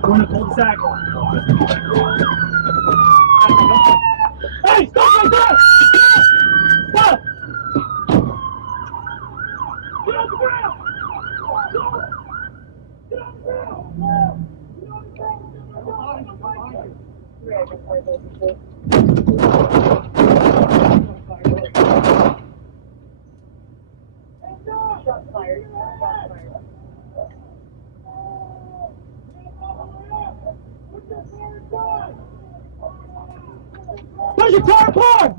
We're in a cul-de-sac. Hey, stop right there! Stop! Get on the ground! Get on the ground! Shots fired. Shots fired. Push your car apart!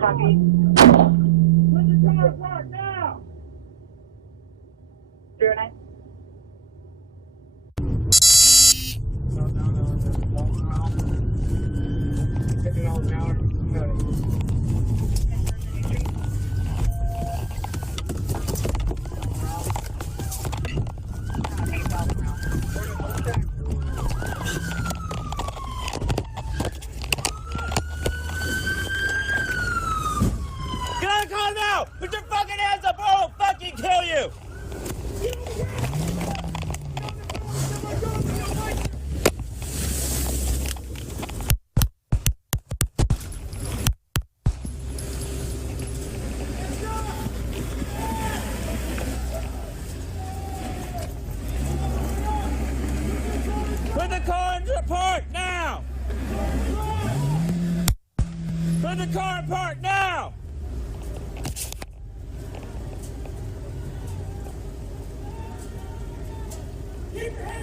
Copy. Put your car apart now! 09. Get out of the car now! Put your fucking hands up or I'll fucking kill you! Put the car in park now! Put the car in park now! Keep your hands